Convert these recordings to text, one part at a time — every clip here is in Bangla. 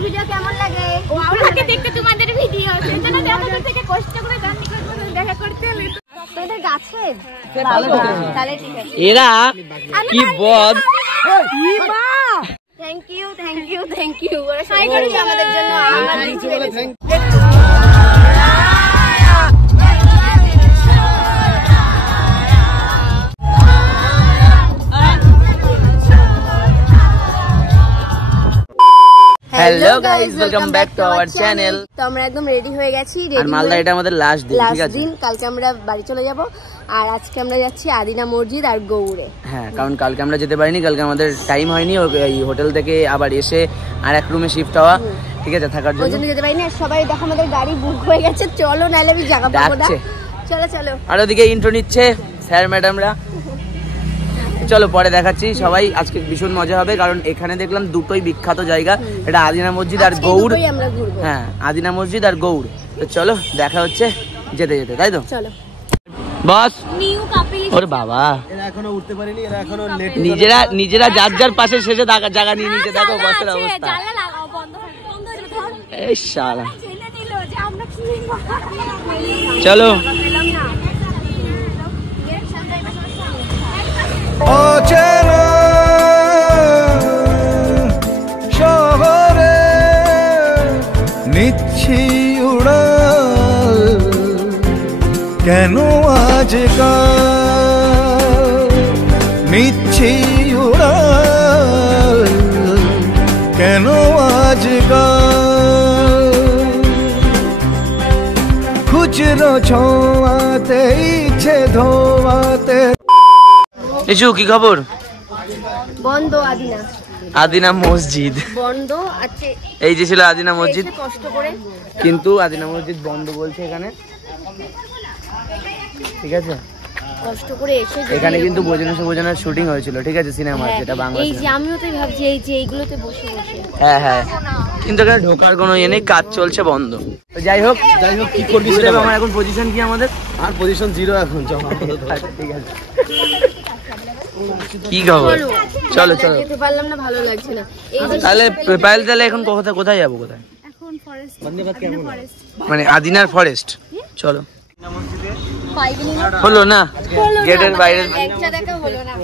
আমাদের ভিডিও কেমন লাগে? আমাকে দেখতে তোমাদের ভিডিও সেজন্য আমাদের থেকে কষ্ট করে জার্নি করে দেখা করতে হলো। তোদের গাছের তাহলে ঠিক আছে। এরা কি বদ। Thank you thank you thank you ওরা সবাই করেছে আমাদের জন্য। Hello guys, welcome back to our channel. তো আমরা একদম রেডি হয়ে গেছি। আর মালদা এটা আমাদের লাস্ট দিন, ঠিক আছে? কালকে আমরা বাড়ি চলে যাব। আর আজকে আমরা যাচ্ছি আদিনা মসজিদ আর গৌড়ে। হ্যাঁ, কারণ কালকে আমরা যেতে পারিনি, কালকে আমাদের টাইম হয়নি এই হোটেল থেকে আবার এসে আর এক রুমে শিফট হওয়া, ঠিক আছে, থাকার জন্য। ওই জন্য যেতে পারিনি। আর সবাই দেখো আমাদের গাড়ি বুক হয়ে গেছে, চলো নাইলে আমি জায়গা পাবো না। চলো চলো। আর ওদিকে ইন্ট্রো নিচ্ছে স্যার ম্যাডামরা। চলো পরে দেখাচ্ছি। সবাই আজকে ভীষণ মজা হবে, কারণ এখানে দেখলাম দুটোই বিখ্যাত জায়গা, এটা আদিনা মসজিদ আর গৌড়। হ্যাঁ, আদিনা মসজিদ আর গৌড়। তো চলো দেখা হচ্ছে যেতে যেতে, তাই তো? চলো বস। নিউ কাপিল। ওরে বাবা, এরা এখনো উঠতে পারেনি, এরা এখনো লেট। নিজেরা যার যার পাশে শেষে জায়গা নিয়ে নিচে। দেখো বসের অবস্থা। জানলা লাগাও, বন্ধ হয়ে ধর। এই শালা, ছেলে দিল যে আমরা কি চলো। অচেনা শহরে নিচ্ছি উড়াল, কেন আজকাল নিচ্ছি উড়াল, কেন আজকাল খুচরো ছোঁয়াতে ইচ্ছে ধোয়াতে। ইসু, কি খবর? বন্ধ আদিনা। আদিনা মসজিদ বন্ধ আছে। এই যে ছিল আদিনা মসজিদ, কষ্ট করে, কিন্তু আদিনা মসজিদ বন্ধ বলছে এখানে, ঠিক আছে? কষ্ট করে এসে এখানে কিন্তু বোঝানোর শুটিং হয়েছিল, ঠিক আছে, সিনেমা, যেটা বাংলা। এই যে আমিও তো ভাবছি এই যে এইগুলোতে বসে বসে। হ্যাঁ হ্যাঁ, কিন্তু এখানে ঢোকার কোনো ইয়ে নেই, কাজ চলছে, বন্ধ। তো যাই হোক কি করবি? আমার এখন পজিশন কি? আমাদের আর পজিশন 0 এখন। ঠিক আছে, কি খবর? চলো চলো। যেতে পারলাম না, ভালো লাগছে না। এই যে তাহলে তাহলে এখন কোথায় যাবো? কোথায়? এখন ফরেস্ট, মানে আদিনার ফরেস্ট। চলো। 5 মিনিট হলো না গেটের বাইরে, ল্যাংচা দেখা হলো না।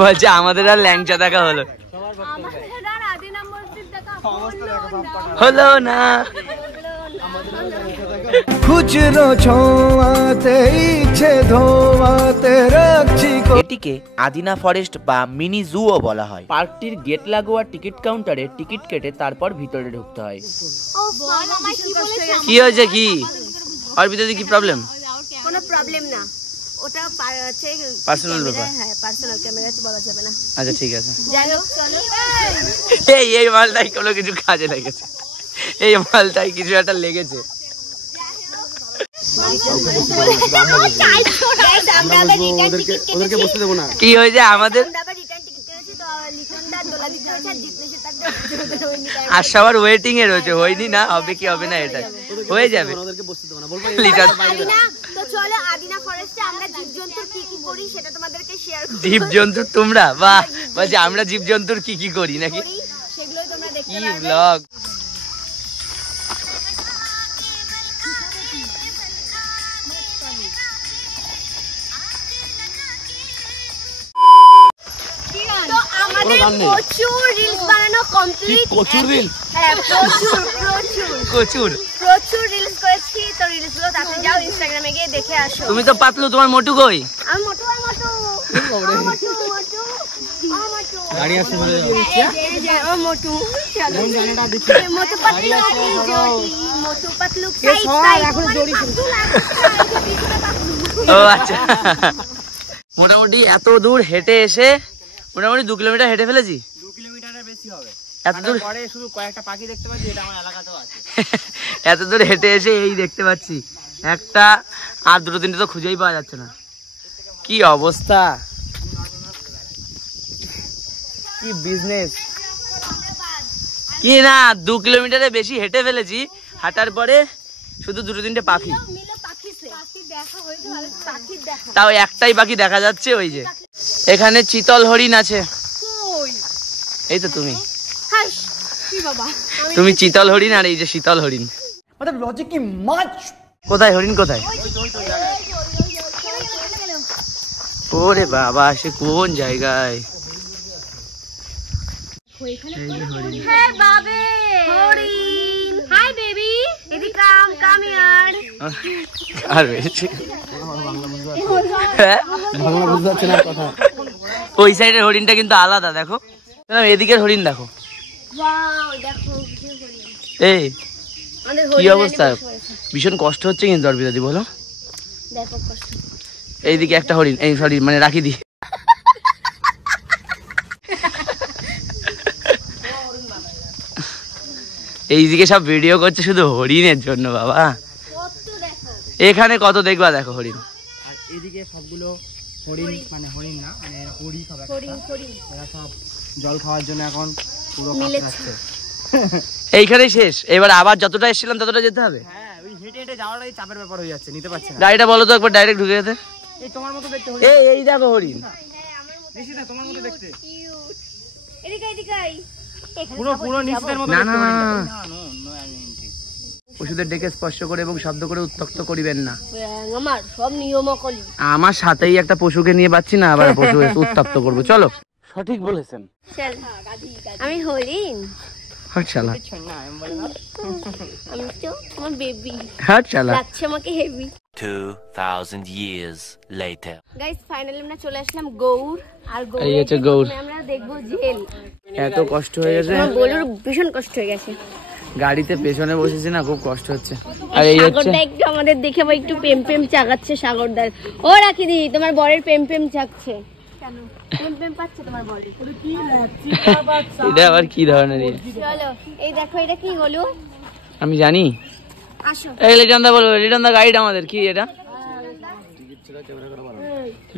বলছে আমাদের আর ল্যাংচা দেখা হলো, আমাদের আর আদিনা মসজিদ দেখা হলো না। খুচরো ছোঁয়াতে ইচ্ছে ধোয়াতে রাখছি। এটিকে আদিনা ফরেস্ট বা মিনি জুও বলা হয়। পার্কটির গেট লাগোয়া টিকিট কাউন্টারে টিকিট কেটে তারপর ভিতরে ঢুকতে হয়। কি হয়েছে? কি আর ভিতরে কি প্রবলেম? কোনো প্রবলেম না, ওটা আছে পার্সোনাল ব্যাপার। হ্যাঁ, পার্সোনাল ক্যামেরাতে বলা যাবে না। আচ্ছা ঠিক আছে। যাই হোক চলো। এই মালটাই কোনো কিছু কাজে লেগেছে, এই মালটাই কিছু একটা লেগেছে। কি হয়েছে আমাদের? আর সবার ওয়েটিং এ রয়েছে, হয়নি না, হবে কি হবে না, এটা হয়ে যাবে। জীবজন্তু তোমরা? বাহ, বলছি আমরা জীবজন্তুর কি কি করি নাকি? কি ব্লগ। প্রচুর রিলস বানানো কমপ্লিট। প্রচুর রিল? হ্যাঁ, প্রচুর রিলস করেছি। তো রিলস গুলো তাতে যাও ইনস্টাগ্রামে গিয়ে দেখে আসো। তুমি তো পাতলু, তোমার মোটু কই? আমি মোটু। গাড়ি আসছে বলে মোটু পাতলু কি জোড়ি, মোটু পাতলু এখন জোড়ি। ও আচ্ছা, মোটামুটি এত দূর হেঁটে এসে মোটামুটি 2 কিলোমিটার হেঁটে ফেলেছি। 2 কিলোমিটারের বেশি হবে। এত দূর পরে শুধু কয়েকটা পাখি দেখতে পাচ্ছি, এটা আমার এলাকাতেও আছে। এত দূর হেঁটে এসে এই দেখতে পাচ্ছি একটা, আর 2-3টে তো খুঁজেই পাওয়া যাচ্ছে না। কি অবস্থা, কি বিজনেস। কি না, 2 কিলোমিটারে বেশি হেঁটে ফেলেছি, হাঁটার পরে শুধু 2-3টে পাখি। তাও একটাই পাখি দেখা যাচ্ছে, ওই যে এখানে চিতল হরিণ আছে। এই তো তুমি। তুমি চিতল হরিণ আর এই যে শীতল হরিণ। লজিক কি মাছ কোথায় হরিণ কোথায়? ওরে বাবা, সে কোন জায়গায়? হ্যাঁ বাবে হরিণ, হাই বেবি, এদিকে কাম কাম ইয়ার। আর বেশি বাংলা বুঝতে পারছে না কথা। ওই সাইডের হরিণটা কিন্তু আলাদা, দেখো এদিকের হরিণ দেখো। ওয়াও দেখো কি হরিণ। এই কি অবস্থা, ভীষণ কষ্ট হচ্ছে কিন্তু অর্পিতাদি বলো। দেখো কষ্ট। এইদিকে একটা হরিণ, এই সরি মানে রাখি দি। এইদিকে সব ভিডিও করছে শুধু হরিণের জন্য বাবা। এখানে কত দেখবা দেখো হরিণ। আর এদিকে সবগুলো হরিণ, মানে হরিণ না, মানে হরি খাবার, এরা সব জল খাওয়ার জন্য এখন পুরো কাঁপছে। এইখানেই শেষ, এবার আবার যতটা এসেছিলাম ততটা যেতে হবে। হ্যাঁ, ওই হেঁটে হেঁটে যাওয়াটাই চাপের ব্যাপার হয়ে যাচ্ছে, নিতে পারছি না। গাড়িটা বলো তো একবার ডাইরেক্ট ঢুকে যেতে। এই তোমার মতো দেখতে হরিণ। এই দেখো হরিণ, বেশি না তোমার মতো দেখতে, কিউট। এদিকে এদিকে আই। পুরো পুরো নিচের মতো না, দেখতে না, হরিণ। না। না নো নো আমি এন্ট্রি। পশুদের ডেকে স্পর্শ করে এবং শব্দ করে উত্ত্যক্ত করিবেন না। আমার সব নিয়মাকলি। আমার সাথেই একটা পশুকে নিয়ে পাচ্ছি না, আবার পশু উত্তপ্ত করবো। চলো, সঠিক বলেছেন। চল আমি হরিণ, হট শালা, না আমি বলি না। আমি তো আমার বেবি হট শালা। লাগছে আমাকে heavy. 2000 years later. Guys finally আমরা চলে আসলাম গৌড়। আর এই হচ্ছে গৌড়। আমরা দেখবো জেল। এত কষ্ট হয়ে গেছে, আমার বলুর ভীষণ কষ্ট হয়ে গেছে। গাড়িতে পেছনে বসেছি না, খুব কষ্ট হচ্ছে। আর এই হচ্ছে সাগরদা একটু আমাদের দেখে আবার একটু প্রেম প্রেম চাগাচ্ছে সাগরদার। ও রাখি দি, তোমার বরের প্রেম প্রেম চাগছে কেন? প্রেম প্রেম পাচ্ছে তোমার বরে? এটা আবার কি ধরনের? চলো এই দেখো এটা কি হলো, আমি জানি। আসো এই লিটনদা বলবো, লিটনদা গাইড আমাদের। কি এটা?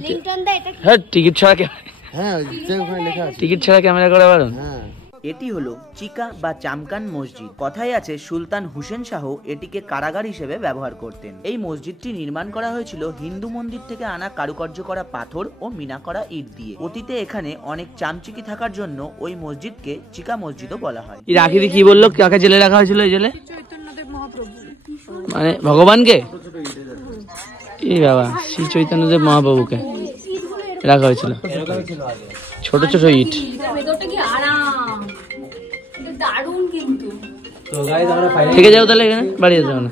লিংটন দা এটা কি? হ্যাঁ, টিকিট ছাড়া ক্যামেরা, হ্যাঁ, যে ওখানে লেখা আছে। টিকিট ছাড়া ক্যামেরা করা পারো? হ্যাঁ। এটি হলো চিকা বা চামকান মসজিদ। কথায় আছে সুলতান হুসেন শাহ এটিকে কারাগার হিসেবে ব্যবহার করতেন। এই মসজিদটি নির্মাণ করা হয়েছিল হিন্দু মন্দির থেকে আনা কারুকার্য করা পাথর ও মিনা করা ইট দিয়ে। অতীতে এখানে অনেক চামচিকি থাকার জন্য ওই মসজিদকে চিকা মসজিদও বলা হয়। রাখিদি কি বললো, কাকে জেলে রাখা হয়েছিল? এই জেলে মানে ভগবানকে? এই বাবা, শ্রী চৈতন্যদেব মহাপ্রভুকে রাখা হয়েছিল। ছোট ছোট ইট। থেকে যাও তাহলে, এখানে বাড়ি যেতে হবে না।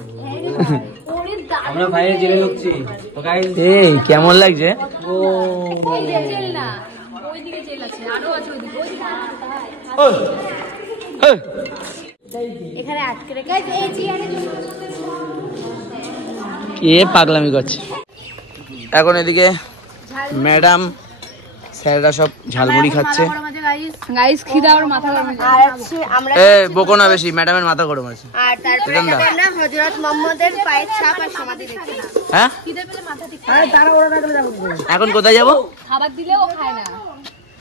আমরা বাইরে জেলে ঢুকছি তো গাইস। এই কেমন লাগছে? এখানে আটকে রেখে এই চেয়ারে কে পাগলামি করছে এখন? এদিকে ম্যাডাম স্যাররা সব ঝালমুড়ি খাচ্ছে। গাইস খিদা আর মাথা গরম আর আছে আমরা এ বকো না বেশি, ম্যাডামের মাথা গরম আছে। আর তারপরে লিটন দা। আমরা হযরত মুহাম্মদের পায়ের ছাপ আর সমাধি দেখছি। হ্যাঁ, এখন কোথায় যাবো? খাবার দিলেও খায় না।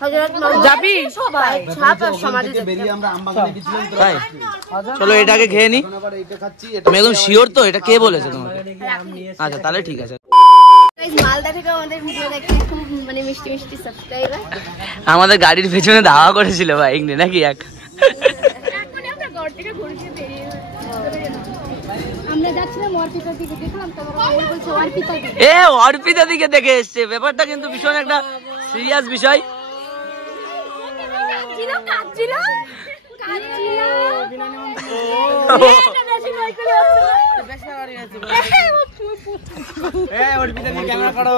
হযরত মুহাম্মদ যাবি? পায়ের ছাপ আর সমাধি দেখছি। বেরিয়ে আমরা আমবাগানে গেছিলাম তো। তাই চলো এটাকে খেয়ে নি। আবার এইটা খাচ্ছি। আমি একদম শিওর তো এটা কে বলেছে তোমাকে? আচ্ছা তাহলে ঠিক আছে। গাইস মালদা থেকে আমাদের ভিডিও দেখতে খুব মানে মিষ্টি মিষ্টি সাবস্ক্রাইবার। আমাদের গাড়ির পেছনে ধাওয়া করেছিল বাইক নিয়ে নাকি এক। এখন আমরা ঘর থেকে ঘুরতে বেরিয়ে আমরা যাচ্ছিলাম অর্পিতার দিকে, দেখলাম তো ওরা বলছে অর্পিতার দিকে। এ অর্পিতা দিকে দেখে এসছে, ব্যাপারটা কিন্তু ভীষণ একটা সিরিয়াস বিষয়। কাঁদছিল ক্যামেরা করো।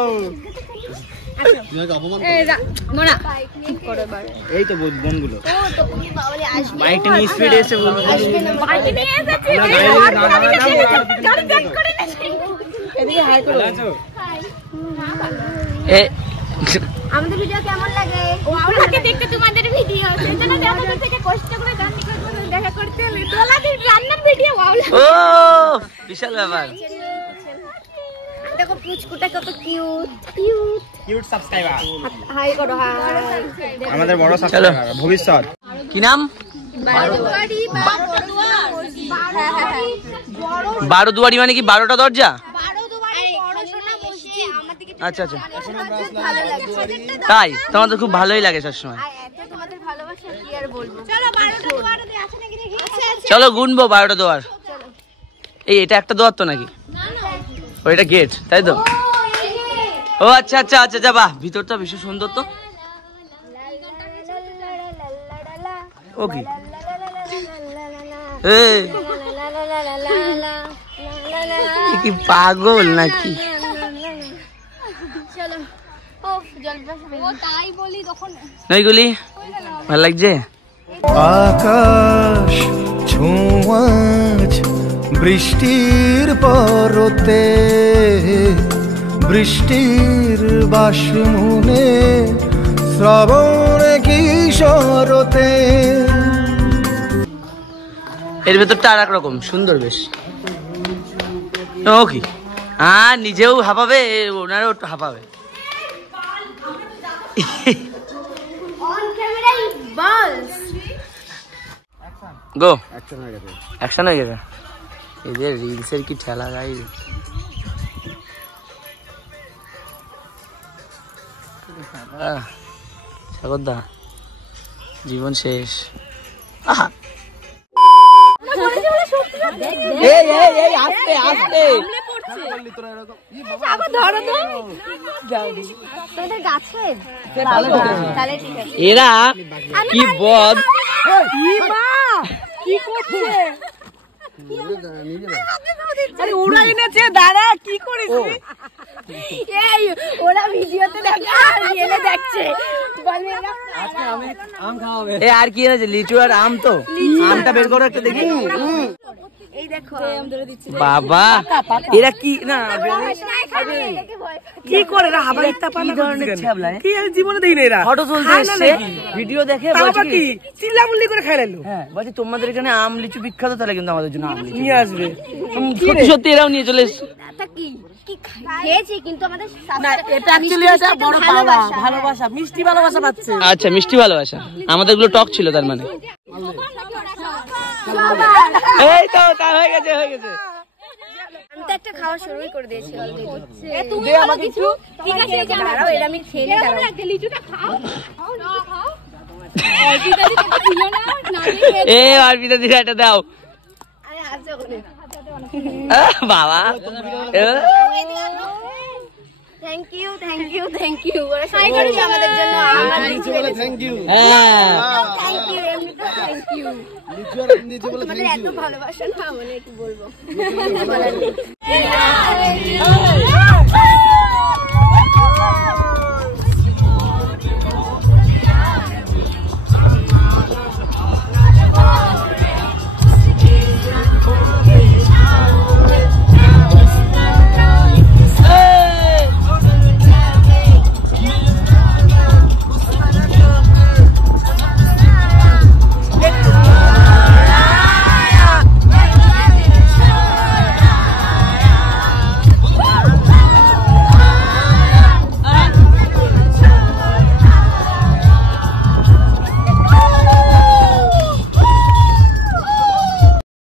এই তো বোনগুলো বাইকটা নিয়ে স্পিডে এসে বলবো। আমাদের ভিডিও কেমন লাগে? ওয়াওলাকে দেখতে তোমাদের ভিডিও সেটা না আপনাদের থেকে কষ্ট করে জার্নি করে দেখা করতে হলে তোলাদের রান্নার ভিডিও ওয়াওলা। ও বিশাল ব্যাপার। দেখো পুচকুটা কত cute cute cute subscriber, hi করো হাই। আমাদের বড় সাবস্ক্রাইবার ভবিষ্যৎ। কি নাম? বারোদুয়ারি বারোদুয়ার মসজিদ। বারোদুয়ারি মানে কি 12টা দরজা? বারোদুয়ারি বড়সোনা মসজিদ। আমাদের আচ্ছা আচ্ছা, ভালো লাগছে। তাই তোমার তো খুব ভালোই লাগে সবসময়। আর এত তোমাদের ভালোবাসা কি আর বলবো। চলো 12টা দুয়ারে আছে নাকি দেখি। চলো গুনবো 12টা দুয়ার। এই এটা একটা দুয়ার তো নাকি? ওইটা গেট তাই তো? ও আচ্ছা আচ্ছা আচ্ছা যা, বাহ ভিতরটা বেশি সুন্দর তো। ও কি কি পাগল নাকি? চলো ও জলপাই ও তাই বলি তখন নইগুলি ভালো লাগছে। আকাশ ছোঁয়াজ বৃষ্টির পরতে, বৃষ্টির বাসমুনে শ্রাবণ কিশোরতে। এর ভেতরটা আর এক রকম সুন্দর বেশ। ও কি নিজেও হাঁপাবে, ওনারও একটু হাঁপাবে। গো অ্যাকশন হয়ে গেছে। এদের রিলসের কি ঠেলা গাই। সাগরদা জীবন শেষ। আস্তে আস্তে এরা কি বদ কি করছে? ওরা এনেছে দাঁড়া কি করিস? এই ওরা ভিডিওতে দেখে আর রিয়েলে দেখছে। এ আর কি এনেছে? লিচু আর আম তো। আমটা বের করো একটা দেখি। এই দেখো বাবা এরা কি না কি করে না কি ধরনের ছ্যাবলা কি জীবনে দেই না এরা। ফটো তুলতে এসছে, ভিডিও দেখে বলছে কি চিল্লামুল্লি করে খাইলালো। হ্যাঁ বলছে তোমাদের এখানে আম লিচু বিখ্যাত, তাহলে কিন্তু আমাদের জন্য আম লিচু নিয়ে আসবে। সত্যি সত্যি এরাও নিয়ে চলে এসছে। কি কি খেয়েছি কিন্তু আমাদের না এটা অ্যাকচুয়ালি এটা বড় পাওয়া, ভালোবাসা, মিষ্টি ভালোবাসা পাচ্ছে। আচ্ছা মিষ্টি ভালোবাসা, আমাদের গুলো টক ছিল তার মানে। এই তো তা হয়ে গেছে হয়ে গেছে। আমি তো একটা খাওয়া শুরুই করে দিয়েছি অলরেডি। তুমি আমাকে কিছু ঠিক আছে এই যে দাঁড়াও এটা আমি খেয়ে নিই। দাঁড়াও লিচুটা খাও না খাও। অর্পিতা দি তো ছিল না না এ অর্পিতা দি এটা দাও। আরে আছে ওখানে বাবা thank you thank you thank you ওরা সবাই করেছে আমাদের জন্য। আমার লিচু বলে থ্যাংক ইউ। হ্যাঁ থ্যাংক ইউ এমনি তো থ্যাংক ইউ। লিচু আর লিচু বলে থ্যাংক ইউ। এত ভালোবাসা না মানে কি বলবো। বলার নেই।